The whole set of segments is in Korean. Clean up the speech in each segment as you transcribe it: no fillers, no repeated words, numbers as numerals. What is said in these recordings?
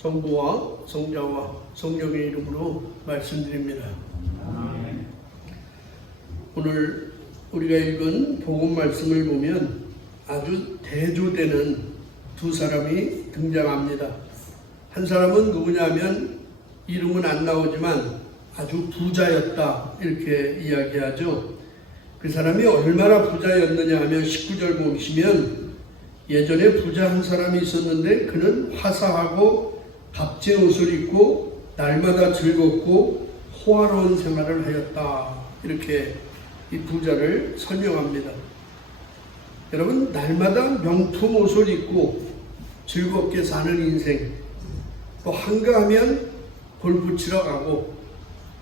성부와 성자와 성령의 이름으로 말씀드립니다. 오늘 우리가 읽은 복음 말씀을 보면 아주 대조되는 두 사람이 등장합니다. 한 사람은 누구냐면 이름은 안 나오지만 아주 부자였다 이렇게 이야기하죠. 그 사람이 얼마나 부자였느냐 하면 19절 보시면 예전에 부자 한 사람이 있었는데 그는 화사하고 값진 옷을 입고 날마다 즐겁고 호화로운 생활을 하였다. 이렇게 이 부자를 설명합니다. 여러분, 날마다 명품 옷을 입고 즐겁게 사는 인생, 또 한가하면 골프 치러 가고,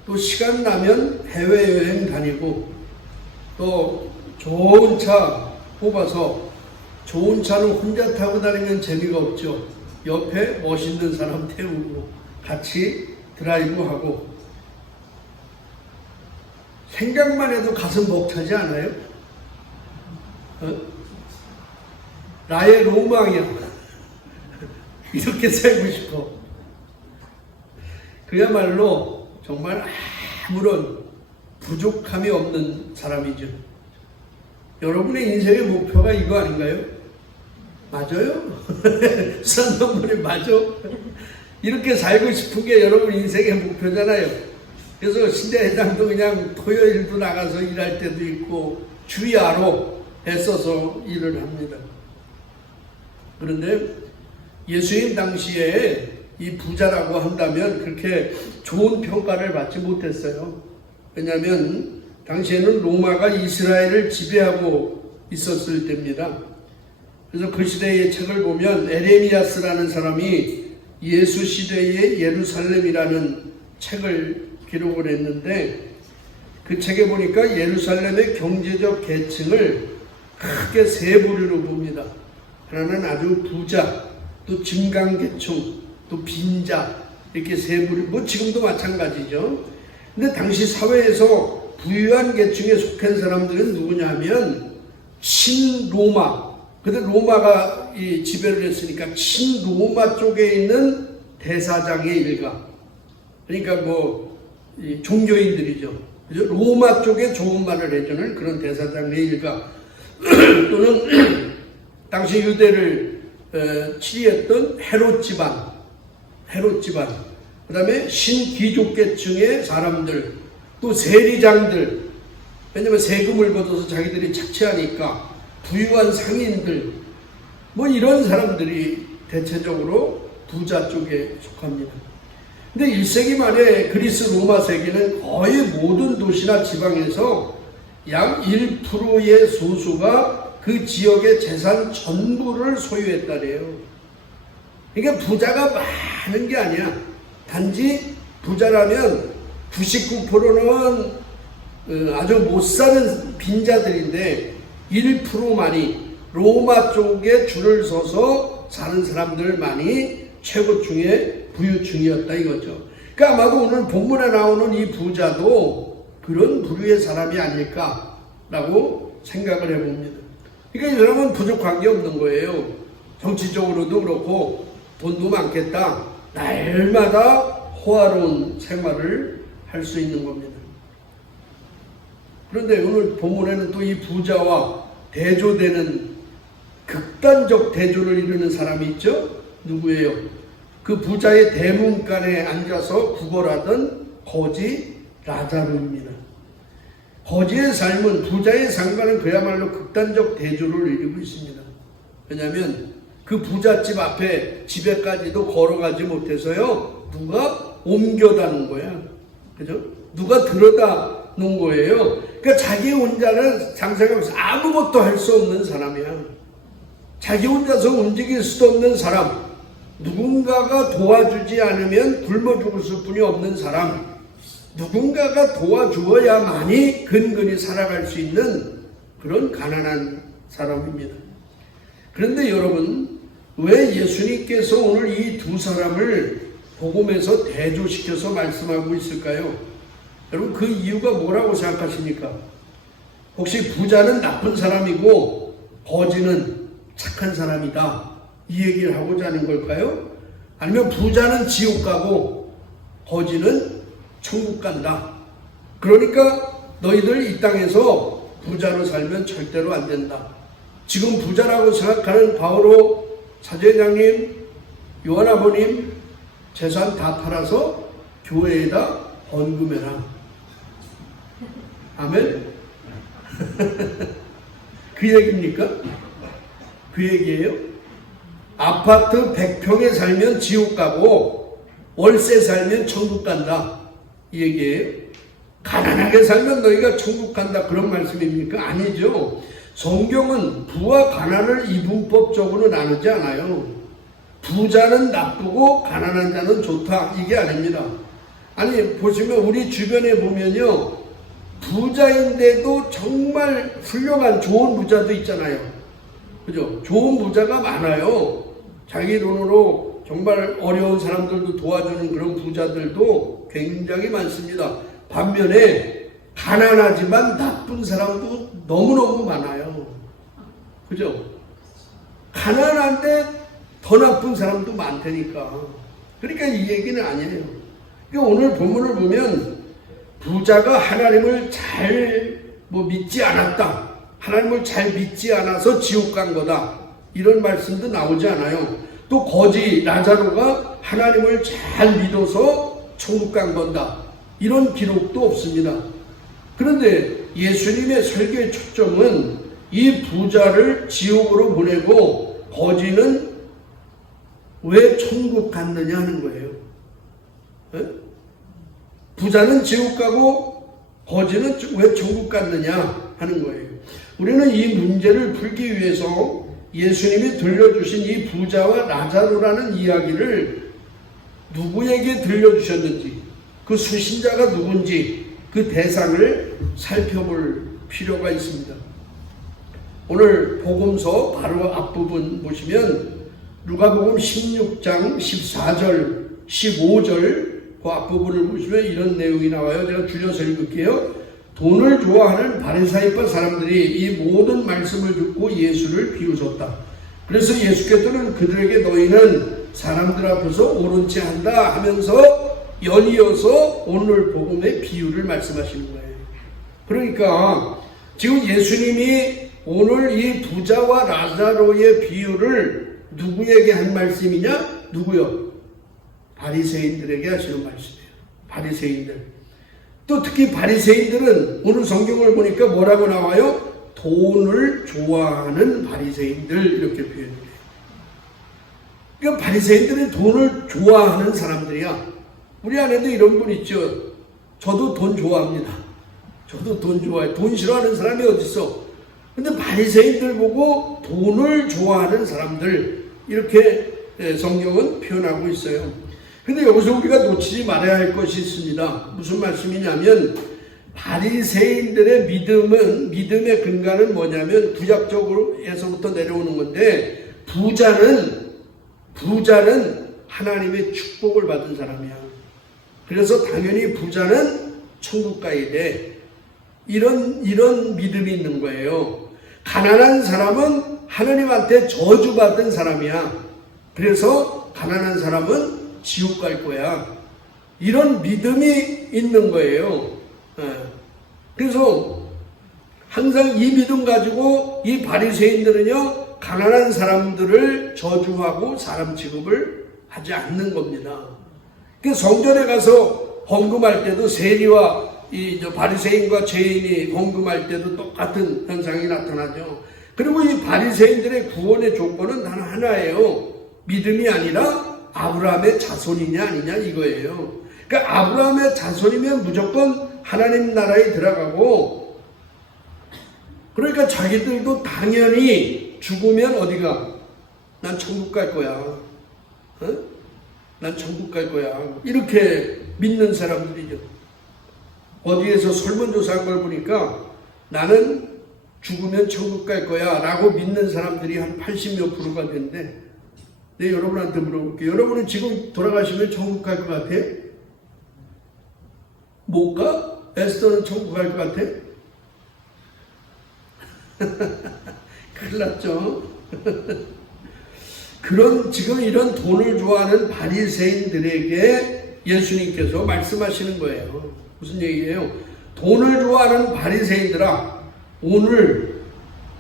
또 시간 나면 해외여행 다니고, 또 좋은 차 뽑아서 좋은 차는 혼자 타고 다니면 재미가 없죠. 옆에 멋있는 사람 태우고 같이 드라이브하고. 생각만 해도 가슴 벅차지 않아요? 나의 로망이야. 이렇게 살고 싶어. 그야말로 정말 아무런 부족함이 없는 사람이죠. 여러분의 인생의 목표가 이거 아닌가요? 맞아요? 수산동물이 맞아? 이렇게 살고 싶은 게 여러분 인생의 목표잖아요. 그래서 신대회장도 그냥 토요일도 나가서 일할 때도 있고 주야로 애써서 일을 합니다. 그런데 예수님 당시에 이 부자라고 한다면 그렇게 좋은 평가를 받지 못했어요. 왜냐하면 당시에는 로마가 이스라엘을 지배하고 있었을 때입니다. 그래서 그 시대의 책을 보면 에레미야스라는 사람이 예수 시대의 예루살렘이라는 책을 기록을 했는데, 그 책에 보니까 예루살렘의 경제적 계층을 크게 세 부류로 봅니다. 하나는 아주 부자, 또 중간계층, 또 빈자, 이렇게 세 부류. 뭐 지금도 마찬가지죠. 근데 당시 사회에서 부유한 계층에 속한 사람들은 누구냐면 친로마. 근데 로마가 이 지배를 했으니까 친로마 쪽에 있는 대사장의 일가. 그러니까 뭐 이 종교인들이죠. 그죠? 로마 쪽에 좋은 말을 해주는 그런 대사장의 일가. 또는 당시 유대를 치리했던 헤롯 집안. 그 다음에 신귀족계층의 사람들, 또 세리장들. 왜냐면 세금을 걷어서 자기들이 착취하니까 부유한 상인들, 뭐 이런 사람들이 대체적으로 부자 쪽에 속합니다. 근데 1세기 말에 그리스 로마 세계는 거의 모든 도시나 지방에서 약 1%의 소수가 그 지역의 재산 전부를 소유했다래요. 그러니까 부자가 많은 게 아니야. 단지 부자라면 99%는 아주 못 사는 빈자들인데 1%만이 로마 쪽에 줄을 서서 사는 사람들만이 최고층의 부유층이었다 이거죠. 그러니까 아마도 오늘 본문에 나오는 이 부자도 그런 부류의 사람이 아닐까라고 생각을 해봅니다. 그러니까 이 사람은 부족한 게 없는 거예요. 정치적으로도 그렇고 돈도 많겠다. 날마다 호화로운 생활을 할 수 있는 겁니다. 그런데 오늘 본문에는 또 이 부자와 대조되는 극단적 대조를 이루는 사람이 있죠? 누구예요? 그 부자의 대문간에 앉아서 구걸하던 거지 라자루입니다. 거지의 삶은 부자의 삶과는 그야말로 극단적 대조를 이루고 있습니다. 왜냐하면 그 부잣집 앞에 집에까지도 걸어가지 못해서요, 누가 옮겨다 놓은 거야. 그죠? 누가 들여다 놓은 거예요. 그러니까 자기 혼자는 장사하면서 아무것도 할 수 없는 사람이야. 자기 혼자서 움직일 수도 없는 사람. 누군가가 도와주지 않으면 굶어 죽을 수뿐이 없는 사람. 누군가가 도와주어야만이 근근히 살아갈 수 있는 그런 가난한 사람입니다. 그런데 여러분, 왜 예수님께서 오늘 이 두 사람을 복음에서 대조시켜서 말씀하고 있을까요? 여러분, 그 이유가 뭐라고 생각하십니까? 혹시 부자는 나쁜 사람이고 거지는 착한 사람이다, 이 얘기를 하고자 하는 걸까요? 아니면 부자는 지옥 가고 거지는 천국 간다. 그러니까 너희들 이 땅에서 부자로 살면 절대로 안 된다. 지금 부자라고 생각하는 바오로 사제장님, 요한 아버님 재산 다 팔아서 교회에다 헌금해라. 아멘? 그 얘기입니까? 그 얘기예요? 아파트 100평에 살면 지옥 가고 월세 살면 천국 간다. 이 얘기예요? 가난하게 살면 너희가 천국 간다. 그런 말씀입니까? 아니죠. 성경은 부와 가난을 이분법적으로 나누지 않아요. 부자는 나쁘고 가난한 자는 좋다. 이게 아닙니다. 아니 보시면 우리 주변에 보면요. 부자인데도 정말 훌륭한 좋은 부자도 있잖아요. 그죠? 좋은 부자가 많아요. 자기 돈으로 정말 어려운 사람들도 도와주는 그런 부자들도 굉장히 많습니다. 반면에 가난하지만 나쁜 사람도 너무너무 많아요. 그죠? 가난한데 더 나쁜 사람도 많다니까. 그러니까 이 얘기는 아니에요. 그러니까 오늘 본문을 보면 부자가 하나님을 잘 믿지 않았다. 하나님을 잘 믿지 않아서 지옥 간 거다. 이런 말씀도 나오지 않아요. 또 거지 라자로가 하나님을 잘 믿어서 천국 간 건다. 이런 기록도 없습니다. 그런데 예수님의 설교의 초점은 이 부자를 지옥으로 보내고 거지는 왜 천국 갔느냐 하는 거예요. 에? 부자는 지옥 가고 거지는 왜 천국 갔느냐 하는 거예요. 우리는 이 문제를 풀기 위해서 예수님이 들려주신 이 부자와 라자로라는 이야기를 누구에게 들려주셨는지, 그 수신자가 누군지 그 대상을 살펴볼 필요가 있습니다. 오늘 복음서 바로 앞부분 보시면 누가복음 16장 14절 15절 그 앞부분을 보시면 이런 내용이 나와요. 제가 줄여서 읽을게요. 돈을 좋아하는 바리사이파 사람들이 이 모든 말씀을 듣고 예수를 비웃었다. 그래서 예수께서는 그들에게 너희는 사람들 앞에서 옳은 채 한다 하면서 연이어서 오늘 복음의 비유를 말씀하시는 거예요. 그러니까 지금 예수님이 오늘 이 부자와 라자로의 비유를 누구에게 한 말씀이냐? 누구요? 바리새인들에게 하시는 말씀이에요. 바리새인들. 또 특히 바리새인들은 오늘 성경을 보니까 뭐라고 나와요? 돈을 좋아하는 바리새인들 이렇게 표현해요. 그러니까 바리새인들은 돈을 좋아하는 사람들이야. 우리 안에도 이런 분 있죠. 저도 돈 좋아합니다. 저도 돈 좋아해요. 돈 싫어하는 사람이 어디 있어? 근데 바리새인들 보고 돈을 좋아하는 사람들 이렇게 성경은 표현하고 있어요. 근데 여기서 우리가 놓치지 말아야 할 것이 있습니다. 무슨 말씀이냐면 바리새인들의 믿음의 근간은 뭐냐면 구약적으로에서부터 내려오는 건데 부자는 하나님의 축복을 받은 사람이야. 그래서 당연히 부자는 천국 가야 돼. 이런 믿음이 있는 거예요. 가난한 사람은 하나님한테 저주받은 사람이야. 그래서 가난한 사람은 지옥 갈 거야. 이런 믿음이 있는 거예요. 그래서 항상 이 믿음 가지고 이 바리새인들은요 가난한 사람들을 저주하고 사람 취급을 하지 않는 겁니다. 성전에 가서 헌금할 때도 세리와 이 바리새인과 죄인이 헌금할 때도 똑같은 현상이 나타나죠. 그리고 이 바리새인들의 구원의 조건은 단 하나예요. 믿음이 아니라 아브라함의 자손이냐 아니냐 이거예요. 그러니까 아브라함의 자손이면 무조건 하나님 나라에 들어가고, 그러니까 자기들도 당연히 죽으면 어디가? 난 천국 갈 거야. 어? 난 천국 갈 거야. 이렇게 믿는 사람들이죠. 어디에서 설문조사한 걸 보니까 나는 죽으면 천국 갈 거야 라고 믿는 사람들이 한 80몇 %가 되는데, 네, 여러분한테 물어볼게요. 여러분은 지금 돌아가시면 천국 갈 것 같아요? 못 가? 에스더는 천국 갈 것 같아? 큰일 났죠? 지금 이런 돈을 좋아하는 바리새인들에게 예수님께서 말씀하시는 거예요. 무슨 얘기예요? 돈을 좋아하는 바리새인들아, 오늘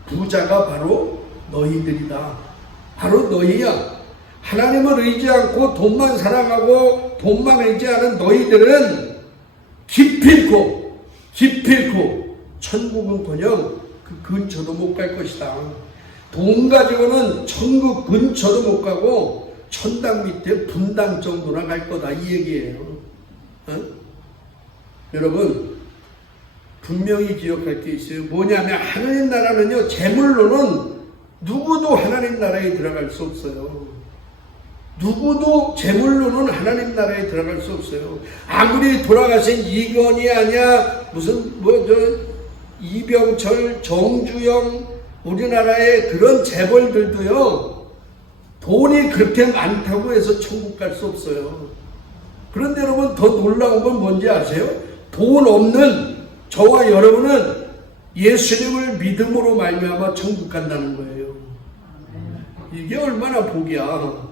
부자가 바로 너희들이다. 바로 너희야. 하나님을 의지 않고 돈만 사랑하고 돈만 의지하는 너희들은 기필코 천국은커녕 그 근처도 못 갈 것이다. 돈 가지고는 천국 근처도 못 가고 천당 밑에 분당 정도나 갈 거다, 이 얘기예요. 여러분, 분명히 기억할 게 있어요. 뭐냐면 하나님 나라는요, 재물로는 누구도 하나님 나라에 들어갈 수 없어요. 누구도 재물로는 하나님 나라에 들어갈 수 없어요. 아무리 돌아가신 이건희 아니야, 이병철, 정주영, 우리나라의 그런 재벌들도요, 돈이 그렇게 많다고 해서 천국 갈 수 없어요. 그런데 여러분, 더 놀라운 건 뭔지 아세요? 돈 없는 저와 여러분은 예수님을 믿음으로 말미암아 천국 간다는 거예요. 이게 얼마나 복이야.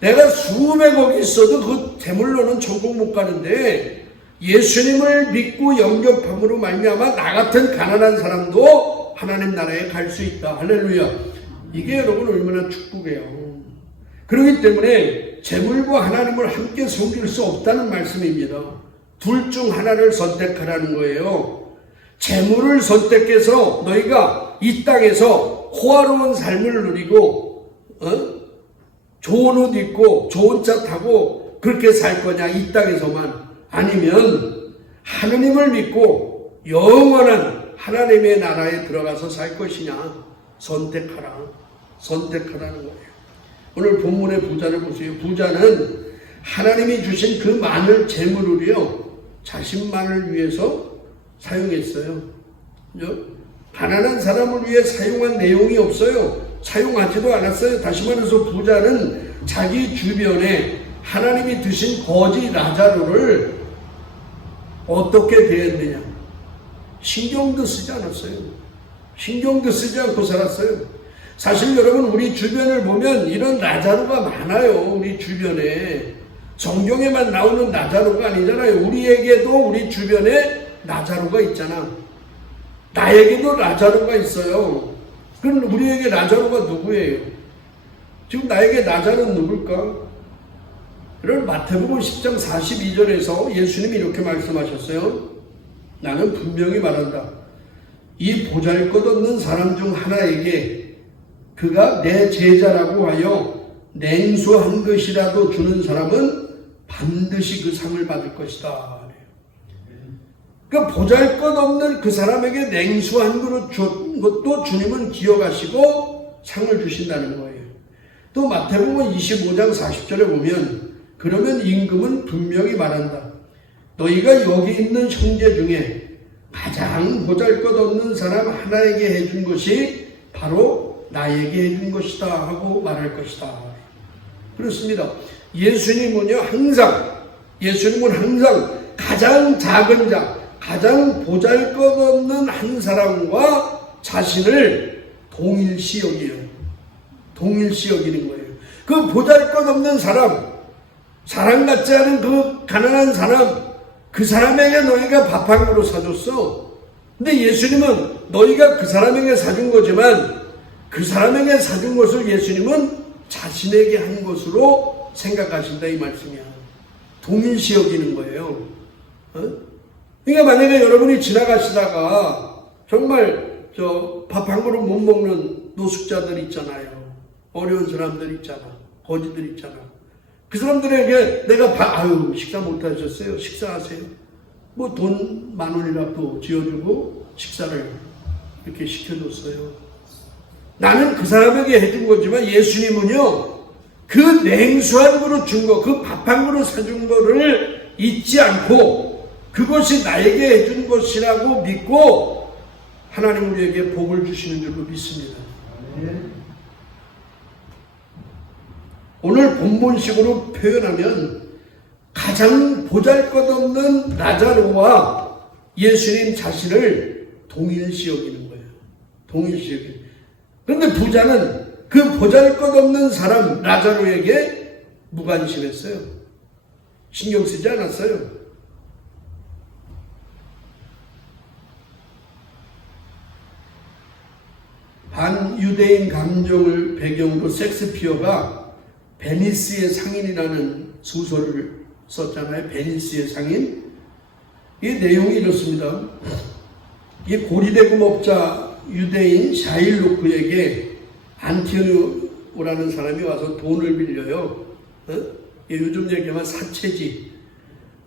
내가 수백억이 있어도 그 재물로는 천국 못 가는데 예수님을 믿고 영접함으로 말미암아 나 같은 가난한 사람도 하나님 나라에 갈 수 있다. 할렐루야. 이게 여러분 얼마나 축복이에요. 그렇기 때문에 재물과 하나님을 함께 섬길 수 없다는 말씀입니다. 둘 중 하나를 선택하라는 거예요. 재물을 선택해서 너희가 이 땅에서 호화로운 삶을 누리고 좋은 옷 입고 좋은 차 타고 그렇게 살 거냐, 이 땅에서만. 아니면 하나님을 믿고 영원한 하나님의 나라에 들어가서 살 것이냐, 선택하라는 거예요. 오늘 본문의 부자를 보세요. 부자는 하나님이 주신 그 많은 재물을요, 자신만을 위해서 사용했어요. 그죠? 가난한 사람을 위해 사용한 내용이 없어요. 사용하지도 않았어요. 다시 말해서 부자는 자기 주변에 하나님이 드신 거지 라자로를 어떻게 대했느냐, 신경도 쓰지 않았어요. 신경도 쓰지 않고 살았어요. 사실 여러분, 우리 주변을 보면 이런 라자로가 많아요. 우리 주변에. 성경에만 나오는 라자로가 아니잖아요. 우리에게도 우리 주변에 라자로가 있잖아. 나에게도 라자로가 있어요. 그럼 우리에게 라자로가 누구예요? 지금 나에게 라자로는 누굴까? 여러분, 마태복음 10장 42절에서 예수님이 이렇게 말씀하셨어요. 나는 분명히 말한다. 이 보잘것없는 사람 중 하나에게 그가 내 제자라고 하여 냉수 한 것이라도 주는 사람은 반드시 그 상을 받을 것이다. 그러니까 보잘것없는 그 사람에게 냉수 한 그릇 준 것도 주님은 기억하시고 상을 주신다는 거예요. 또 마태복음 25장 40절에 보면 그러면 임금은 분명히 말한다. 너희가 여기 있는 형제 중에 가장 보잘것없는 사람 하나에게 해준 것이 바로 나에게 해준 것이다 하고 말할 것이다. 그렇습니다. 예수님은 항상 가장 작은 자, 가장 보잘것없는 한 사람과 자신을 동일시 여기는 거예요. 그 보잘것없는 사랑 같지 않은 그 가난한 사람, 그 사람에게 너희가 밥 한 그릇 사줬어. 근데 예수님은 너희가 그 사람에게 사준 거지만 그 사람에게 사준 것을 예수님은 자신에게 한 것으로 생각하신다, 이 말씀이야. 동일시 여기는 거예요. 그러니까 만약에 여러분이 지나가시다가 정말 밥 한 그릇 못 먹는 노숙자들 있잖아요. 어려운 사람들 있잖아. 거지들 있잖아. 그 사람들에게 내가 식사 못 하셨어요? 식사하세요. 뭐 돈 10,000원이라도 지어주고 식사를 이렇게 시켜줬어요. 나는 그 사람에게 해준 거지만 예수님은요, 그 냉수한 그릇 준 거, 그 밥 한 그릇 사준 거를 잊지 않고 그것이 나에게 해준 것이라고 믿고 하나님 우리에게 복을 주시는 줄로 믿습니다. 오늘 본문식으로 표현하면 가장 보잘것없는 라자로와 예수님 자신을 동일시 여기는 거예요. 동일시 여기는. 그런데 부자는 그 보잘것없는 사람 라자로에게 무관심했어요. 신경 쓰지 않았어요. 반유대인 감정을 배경으로 섹스피어가 베니스의 상인이라는 소설을 썼잖아요. 베니스의 상인. 이 내용이 이렇습니다. 이 고리대금업자 유대인 샤일로크에게 안티오라는 사람이 와서 돈을 빌려요. 요즘 얘기하면 사채지.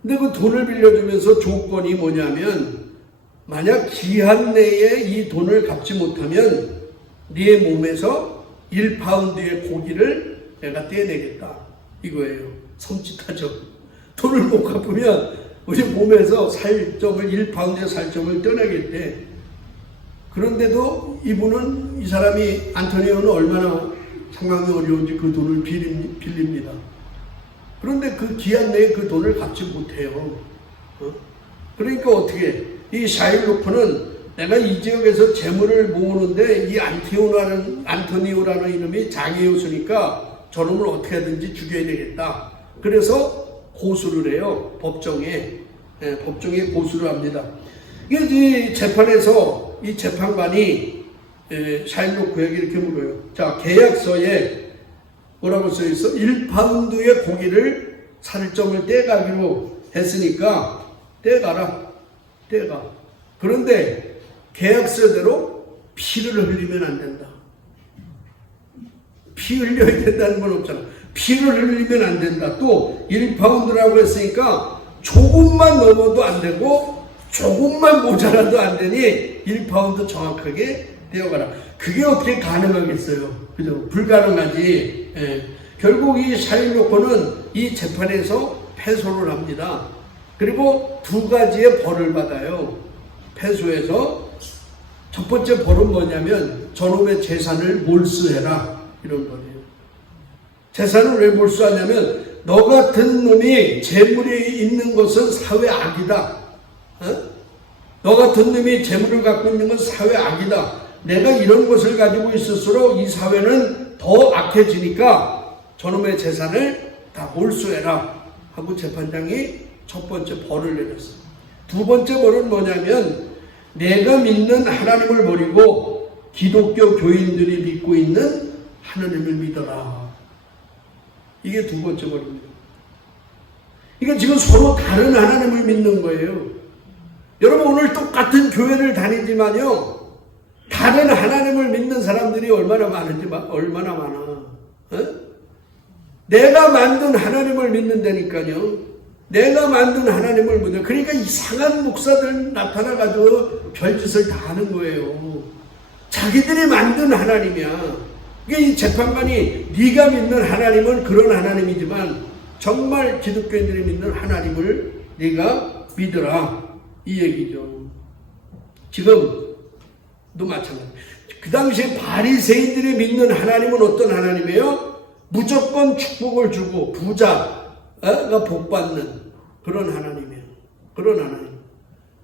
근데 그 돈을 빌려주면서 조건이 뭐냐면, 만약 기한 내에 이 돈을 갚지 못하면 네 몸에서 1파운드의 고기를 내가 떼내겠다, 이거예요. 섬찟하죠. 돈을 못 갚으면 우리 몸에서 살점을, 1파운드의 살점을 떼내겠대. 그런데도 이 사람이, 안토니오는 얼마나 상황이 어려운지 그 돈을 빌립니다. 그런데 그 기한 내에 그 돈을 갚지 못해요. 그러니까 어떻게, 이 샤일로크는 내가 이 지역에서 재물을 모으는데 이 안토니오라는 이놈이 장애요소니까 저놈을 어떻게 하든지 죽여야 되겠다. 그래서 고소를 해요. 법정에 고소를 합니다. 이게 재판에서 이 재판관이 샤일로크에게 이렇게 물어요. 자, 계약서에 뭐라고 써있어? 1파운드의 고기를 살점을 떼가기로 했으니까 떼가라. 그런데 계약서대로 피를 흘리면 안 된다. 피 흘려야 된다는 건 없잖아. 피를 흘리면 안 된다. 또 1파운드라고 했으니까 조금만 넘어도 안 되고 조금만 모자라도 안 되니 1파운드 정확하게 떼어가라. 그게 어떻게 가능하겠어요? 그죠? 불가능하지. 결국 이 샤일로크는 이 재판에서 패소를 합니다. 그리고 두 가지의 벌을 받아요. 패소해서 첫 번째 벌은 뭐냐면 저놈의 재산을 몰수해라, 이런 거예요. 재산을 왜 몰수하냐면 너 같은 놈이 재물이 있는 것은 사회 악이다. 너 같은 놈이 재물을 갖고 있는 건 사회 악이다. 내가 이런 것을 가지고 있을수록 이 사회는 더 악해지니까 저놈의 재산을 다 몰수해라 하고 재판장이 첫 번째 벌을 내렸어요. 두 번째 벌은 뭐냐면 내가 믿는 하나님을 버리고 기독교 교인들이 믿고 있는 하나님을 믿어라. 이게 두 번째 벌입니다. 이게 지금 서로 다른 하나님을 믿는 거예요. 여러분, 오늘 똑같은 교회를 다니지만요, 다른 하나님을 믿는 사람들이 얼마나 많아. 내가 만든 하나님을 믿는다니까요. 내가 만든 하나님을 믿는, 그러니까 이상한 목사들 나타나가지고 별짓을 다 하는 거예요. 자기들이 만든 하나님이야. 그러니까 이 재판관이 네가 믿는 하나님은 그런 하나님이지만 정말 기독교인들이 믿는 하나님을 네가 믿으라, 이 얘기죠. 지금도 마찬가지. 그 당시에 바리새인들이 믿는 하나님은 어떤 하나님이에요? 무조건 축복을 주고 부자가 복받는 그런 하나님이에요. 그런 하나님.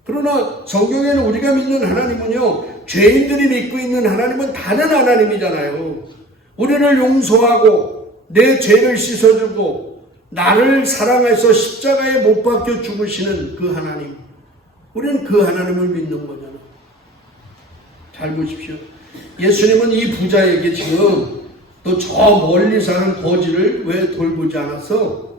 그러나 성경에는 우리가 믿는 하나님은요, 죄인들이 믿고 있는 하나님은 다른 하나님이잖아요. 우리를 용서하고 내 죄를 씻어주고 나를 사랑해서 십자가에 못 박혀 죽으시는 그 하나님. 우리는 그 하나님을 믿는 거잖아요. 잘 보십시오. 예수님은 이 부자에게 지금 또 저 멀리 사는 거지를 왜 돌보지 않았어?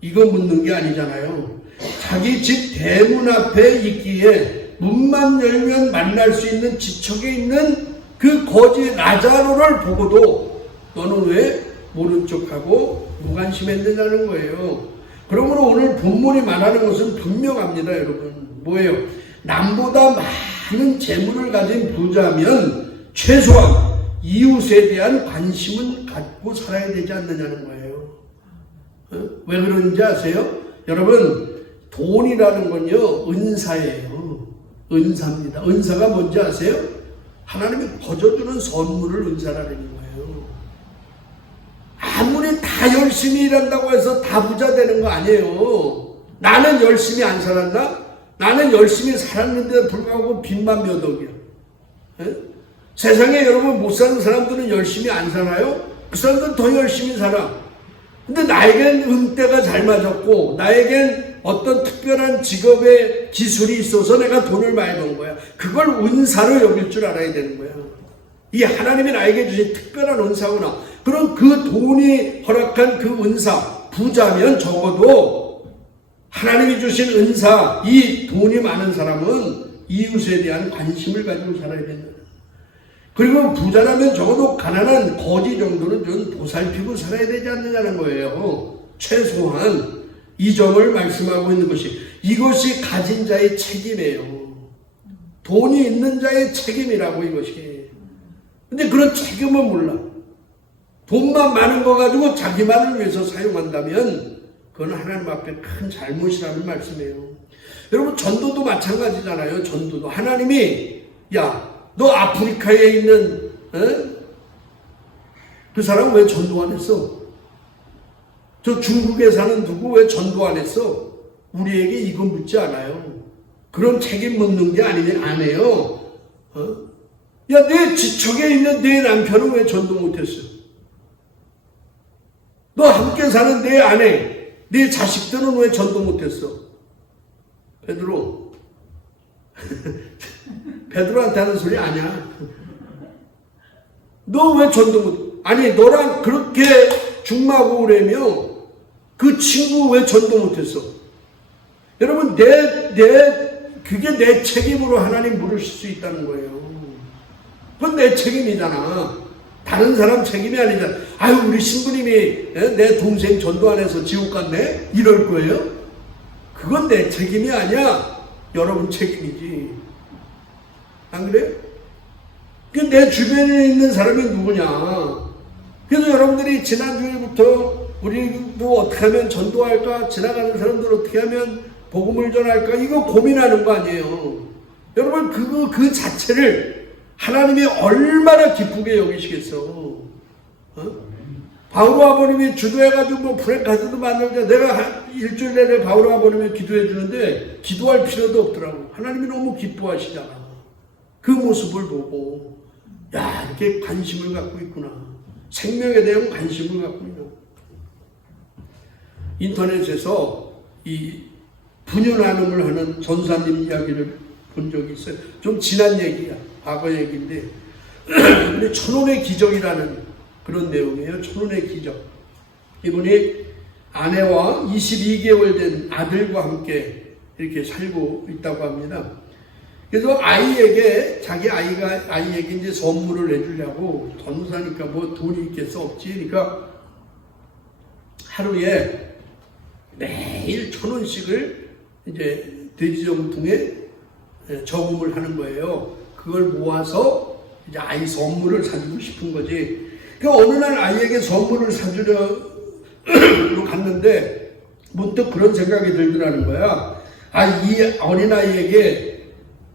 이거 묻는 게 아니잖아요. 자기 집 대문 앞에 있기에 문만 열면 만날 수 있는 지척에 있는 그 거지 라자로를 보고도 너는 왜 모른 척하고 무관심했느냐는 거예요. 그러므로 오늘 본문이 말하는 것은 분명합니다, 여러분. 뭐예요? 남보다 많은 재물을 가진 부자면 최소한 이웃에 대한 관심은 갖고 살아야 되지 않느냐는 거예요. 왜 그런지 아세요? 여러분, 돈이라는 건요, 은사예요. 은사입니다. 은사가 뭔지 아세요? 하나님이 거저주는 선물을 은사라는 거예요. 아무리 다 열심히 일한다고 해서 다 부자 되는 거 아니에요. 나는 열심히 안 살았나? 나는 열심히 살았는데 불구하고 빚만 몇 억이야. 세상에 여러분 못 사는 사람들은 열심히 안 사나요? 그 사람들은 더 열심히 살아. 근데 나에겐 은대가 잘 맞았고 나에겐 어떤 특별한 직업의 기술이 있어서 내가 돈을 많이 번 거야. 그걸 은사로 여길 줄 알아야 되는 거야. 이 하나님이 나에게 주신 특별한 은사구나. 그럼 그 돈이 허락한 그 은사, 부자면 적어도 하나님이 주신 은사, 이 돈이 많은 사람은 이웃에 대한 관심을 가지고 살아야 된다. 그리고 부자라면 적어도 가난한 거지 정도는 좀 보살피고 살아야 되지 않느냐는 거예요. 최소한 이 점을 말씀하고 있는 것이, 이것이 가진 자의 책임이에요. 돈이 있는 자의 책임이라고, 이것이. 근데 그런 책임은 몰라. 돈만 많은 거 가지고 자기만을 위해서 사용한다면 그건 하나님 앞에 큰 잘못이라는 말씀이에요. 여러분, 전도도 마찬가지잖아요. 전도도 하나님이, 야, 너 아프리카에 있는 그 사람 왜 전도 안 했어? 저 중국에 사는 누구 왜 전도 안 했어? 우리에게 이거 묻지 않아요. 그런 책임 묻는 게 아니냐, 안 해요. 야, 내 지척에 있는 내 남편은 왜 전도 못했어? 너 함께 사는 내 아내, 네 자식들은 왜 전도 못했어? 베드로 베드로한테 하는 소리 아니야. 너 왜 전도 못, 아니 너랑 그렇게 중마고 그러며 그 친구 왜 전도 못했어? 여러분, 그게 내 책임으로 하나님 물으실 수 있다는 거예요. 그건 내 책임이잖아. 다른 사람 책임이 아니잖아. 아유, 우리 신부님이 내 동생 전도 안 해서 지옥 갔네? 이럴 거예요? 그건 내 책임이 아니야. 여러분 책임이지. 안 그래요? 내 주변에 있는 사람이 누구냐? 그래서 여러분들이 지난주에부터 우리도 어떻게 하면 전도할까? 지나가는 사람들 어떻게 하면 복음을 전할까? 이거 고민하는 거 아니에요. 여러분, 그 자체를 하나님이 얼마나 기쁘게 여기시겠어. 바울 아버님이 주도해가지고 뭐 프랭카드도 만들자. 내가 일주일 내내 바울 아버님이 기도해 주는데 기도할 필요도 없더라고. 하나님이 너무 기뻐하시잖아. 그 모습을 보고, 야, 이렇게 관심을 갖고 있구나. 생명에 대한 관심을 갖고 있구나. 인터넷에서 이 분유 나눔을 하는 전사님 이야기를 본 적이 있어요. 좀 지난 얘기야. 과거 얘기인데 근데 천원의 기적이라는 그런 내용이에요. 천원의 기적. 이분이 아내와 22개월 된 아들과 함께 이렇게 살고 있다고 합니다. 그래서 아이에게, 자기 아이에게 이제 선물을 해주려고, 전사니까 뭐 돈이 있겠어? 없지. 그러니까 하루에 매일 1,000원씩을 이제 돼지정통에 저금을 하는 거예요. 그걸 모아서 이제 아이 선물을 사주고 싶은 거지. 그러니까 어느 날 아이에게 선물을 사주러 갔는데 문득 그런 생각이 들더라는 거야. 아, 이 어린아이에게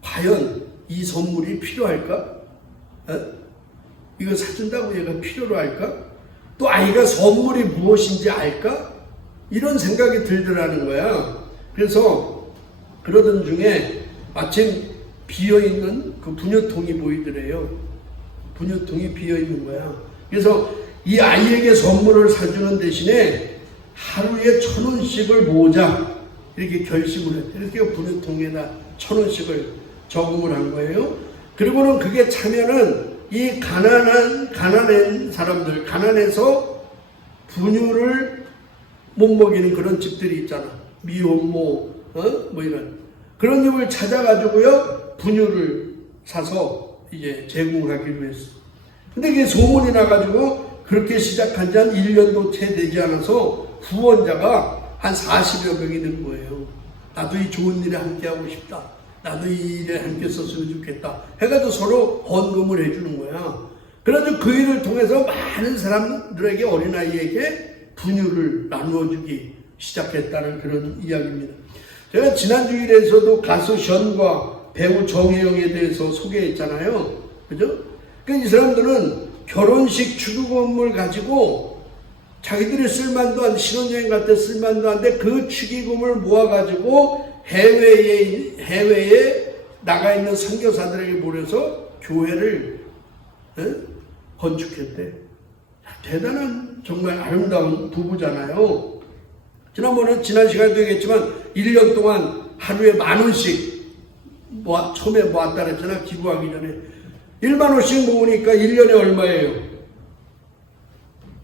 과연 이 선물이 필요할까? 이거 사준다고 얘가 필요로 할까? 또 아이가 선물이 무엇인지 알까? 이런 생각이 들더라는 거야. 그래서 그러던 중에 마침 비어있는 그 분유통이 보이더래요. 분유통이 비어있는 거야. 그래서 이 아이에게 선물을 사주는 대신에 하루에 1,000원씩을 모으자, 이렇게 결심을 했대. 이렇게 분유통에다 1,000원씩을 저금을 한 거예요. 그리고는 그게 차면은 이 가난한 사람들, 가난해서 분유를 못 먹이는 그런 집들이 있잖아. 미혼모, 뭐 이런. 그런 집을 찾아가지고요, 분유를 사서 이제 제공하기로 했어. 근데 이게 소문이 나가지고 그렇게 시작한 지 한 1년도 채 되지 않아서 후원자가 한 40여 명이 된 거예요. 나도 이 좋은 일에 함께하고 싶다. 나도 이 일에 함께 썼으면 좋겠다. 해가지고 서로 헌금을 해주는 거야. 그래서 그 일을 통해서 많은 사람들에게, 어린아이에게 분유를 나누어주기 시작했다는 그런 이야기입니다. 제가 지난주일에서도 가수 션과 배우 정혜영에 대해서 소개했잖아요. 그죠? 그러니까 이 사람들은 결혼식 축의금을 가지고 자기들이 쓸만도 안, 신혼여행 갈 때 쓸만도 한데 그 축의금을 모아가지고 해외에 나가 있는 선교사들에게 보내서 교회를 건축했대. 대단한 정말 아름다운 부부잖아요. 지난 시간에도 얘기했지만 1년 동안 하루에 10,000원씩 처음에 모았다 그랬잖아. 기부하기 전에 10,000원씩 모으니까 1년에 얼마예요?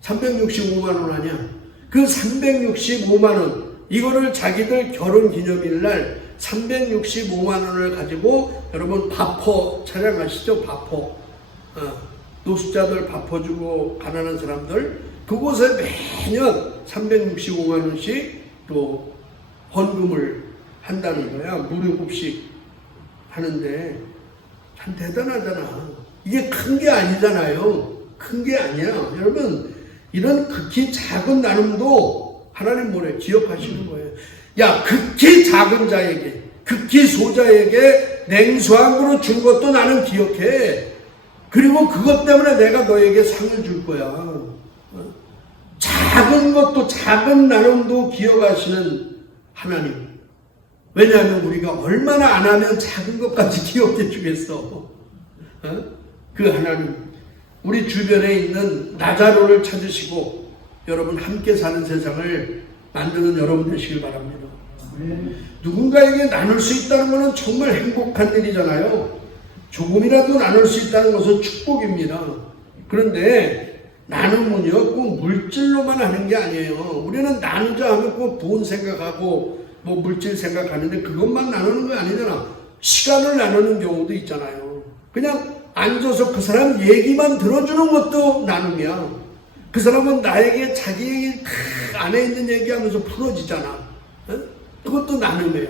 365만 원 아니야? 그 365만 원 이거를 자기들 결혼 기념일 날 365만 원을 가지고 여러분 바퍼 차량 아시죠? 바퍼 노숙자들 바퍼 주고 가난한 사람들 그곳에 매년 365만 원씩 또 헌금을 한다는 거야. 무료급식 하는데 참 대단하잖아. 이게 큰 게 아니잖아요. 큰 게 아니야. 여러분 이런 극히 작은 나눔도 하나님 뭐래? 기억하시는 거예요. 야, 극히 작은 자에게, 극히 소자에게 냉수한 그릇 준 것도 나는 기억해. 그리고 그것 때문에 내가 너에게 상을 줄 거야. 작은 것도, 작은 나눔도 기억하시는 하나님. 왜냐하면 우리가 얼마나 안 하면 작은 것까지 기억해 주겠어. 그 하나님. 우리 주변에 있는 나자로를 찾으시고 여러분 함께 사는 세상을 만드는 여러분 되시길 바랍니다. 누군가에게 나눌 수 있다는 것은 정말 행복한 일이잖아요. 조금이라도 나눌 수 있다는 것은 축복입니다. 그런데 나눔은요 꼭 물질로만 하는 게 아니에요. 우리는 나누자 하면 꼭 돈 생각하고 뭐 물질 생각하는데 그것만 나누는 거 아니잖아. 시간을 나누는 경우도 있잖아요. 그냥 앉아서 그 사람 얘기만 들어주는 것도 나눔이야. 그 사람은 나에게 자기 안에 있는 얘기하면서 풀어지잖아. 그것도 나눔이에요.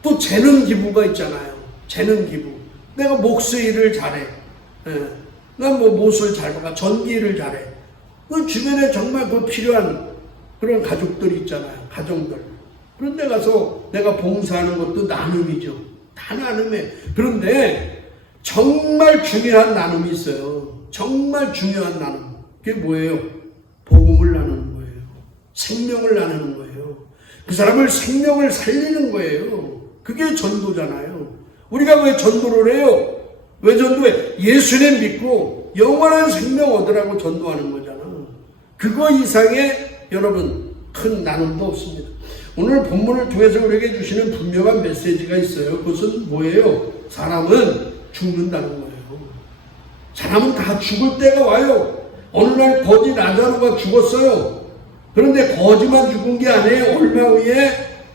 또 재능 기부가 있잖아요. 재능 기부. 내가 목수 일을 잘해. 난 뭐 못을 잘 봐. 전기 일을 잘해. 그 주변에 정말 그 필요한 그런 가족들이 있잖아요. 가정들. 그런 데 가서 내가 봉사하는 것도 나눔이죠. 다 나눔이에요. 그런데 정말 중요한 나눔이 있어요. 정말 중요한 나눔. 그게 뭐예요? 복음을 나누는 거예요. 생명을 나누는 거예요. 그 사람을 생명을 살리는 거예요. 그게 전도잖아요. 우리가 왜 전도를 해요? 왜 전도해? 예수님 믿고 영원한 생명 얻으라고 전도하는 거잖아. 그거 이상의 여러분 큰 나눔도 없습니다. 오늘 본문을 통해서 우리에게 주시는 분명한 메시지가 있어요. 그것은 뭐예요? 사람은 죽는다는 거예요. 사람은 다 죽을 때가 와요. 어느 날 거지 나자로가 죽었어요. 그런데 거지만 죽은 게 아니에요. 얼마 후에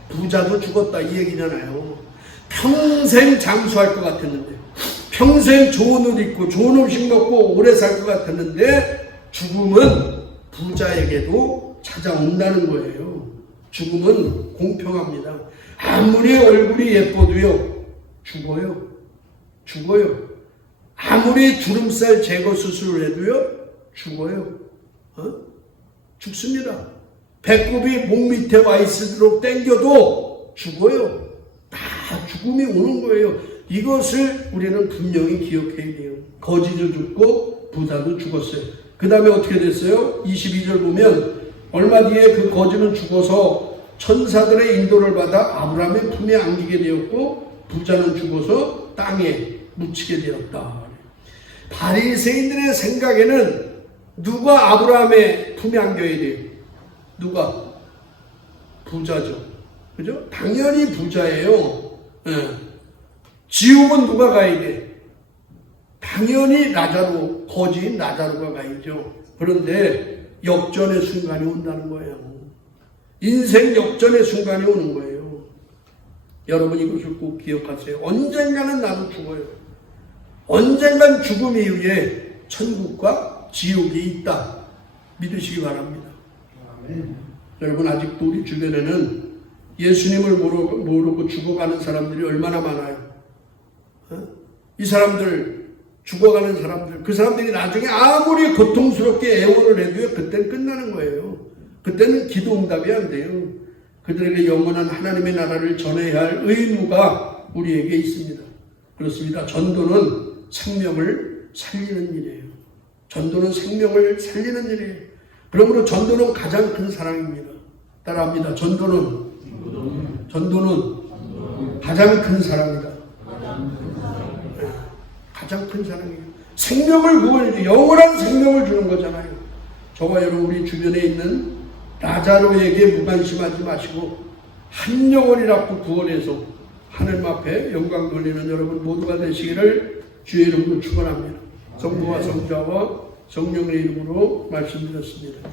부자도 죽었다 이 얘기잖아요. 평생 장수할 것 같았는데, 평생 좋은 옷 입고 좋은 음식 먹고 오래 살 것 같았는데 죽음은 부자에게도 찾아온다는 거예요. 죽음은 공평합니다. 아무리 얼굴이 예뻐도요 죽어요. 죽어요. 아무리 주름살 제거 수술을 해도요 죽어요. 죽습니다. 배꼽이 목 밑에 와 있도록 당겨도 죽어요. 다 죽음이 오는 거예요. 이것을 우리는 분명히 기억해야 돼요. 거지도 죽고 부자도 죽었어요. 그 다음에 어떻게 됐어요? 22절 보면 얼마 뒤에 그 거지는 죽어서 천사들의 인도를 받아 아브라함의 품에 안기게 되었고 부자는 죽어서 땅에 묻히게 되었다. 바리새인들의 생각에는 누가 아브라함의 품에 안겨야 돼요? 누가? 부자죠. 그죠? 당연히 부자예요. 지옥은 누가 가야 돼? 당연히 나자로, 거지인 나자로가 가야죠. 그런데 역전의 순간이 온다는 거예요. 인생 역전의 순간이 오는 거예요. 여러분 이것을 꼭 기억하세요. 언젠가는 나도 죽어요. 언젠간 죽음 이후에 천국과 지옥이 있다. 믿으시기 바랍니다. 아멘. 여러분 아직도 우리 주변에는 예수님을 모르고 죽어가는 사람들이 얼마나 많아요. 이 사람들 죽어가는 사람들 그 사람들이 나중에 아무리 고통스럽게 애원을 해도요 그때는 끝나는 거예요. 그때는 기도 응답이 안 돼요. 그들에게 영원한 하나님의 나라를 전해야 할 의무가 우리에게 있습니다. 그렇습니다. 전도는 생명을 살리는 일이에요. 전도는 생명을 살리는 일이에요. 그러므로 전도는 가장 큰 사랑입니다. 따라합니다. 전도는 가장 큰 사랑이다. 가장 큰 사랑이에요. 생명을 구원해, 영원한 생명을 주는 거잖아요. 저와 여러분, 우리 주변에 있는 라자로에게 무관심하지 마시고 한 영혼이라도 구원해서 하나님 앞에 영광 돌리는 여러분 모두가 되시기를 주의 이름으로 축원합니다. 성부와 성자와 성령의 이름으로 말씀드렸습니다.